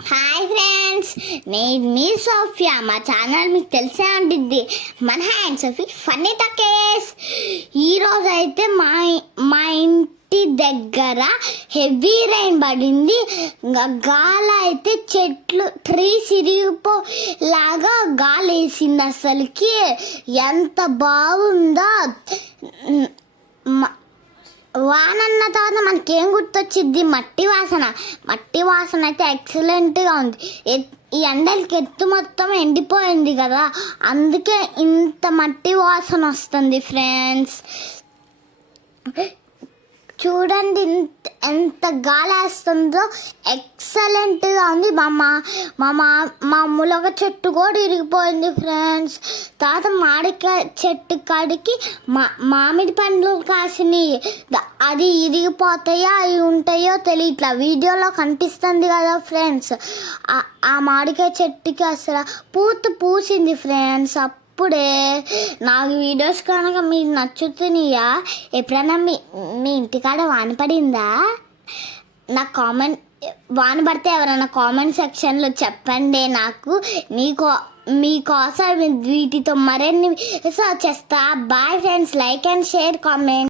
Hi friends, నేను మీ Sophia. మా channel మీకు తెలిసే ఉంటుంది, మన హ్యాండ్ సోఫీ ఫన్నీ టాకీస్. ఈరోజు అయితే మా ఇంటి దగ్గర హెవీ రైన్ పడింది. గాలి అయితే ట్రీస్ ఇరిగిపోలాగా గాలి వేసింది. అసలుకి ఎంత బాగుందో. వానన్న తర్వాత మనకేం గుర్తొచ్చింది? మట్టి వాసన అయితే ఎక్సలెంట్గా ఉంది. ఈ ఎండలకి ఎత్తు మొత్తం ఎండిపోయింది కదా, అందుకే ఇంత మట్టి వాసన వస్తుంది ఫ్రెండ్స్. చూడండి ఎంత గాలి వేస్తుందో, ఎక్సలెంట్గా ఉంది. మా ములగ చెట్టు కూడా ఇరిగిపోయింది ఫ్రెండ్స్. తర్వాత మామిడికాయ చెట్టు కాడికి మామిడి పండ్లు కాసినాయి. అది ఇరిగిపోతాయో అవి ఉంటాయో తెలియట్లా, వీడియోలో కనిపిస్తుంది కదా ఫ్రెండ్స్. ఆ మామిడికాయ చెట్టుకి అసలు పూసింది ఫ్రెండ్స్. అప్పుడే నాకు వీడియోస్ కనుక మీకు నచ్చుతున్నాయా? ఎప్పుడైనా మీ ఇంటికాడ వాన పడిందా? వాన పడితే ఎవరైనా కామెంట్ సెక్షన్లో చెప్పండి నాకు. మీకోసం వీటితో మరిన్ని చేస్తా. Bye friends, like and share, comment.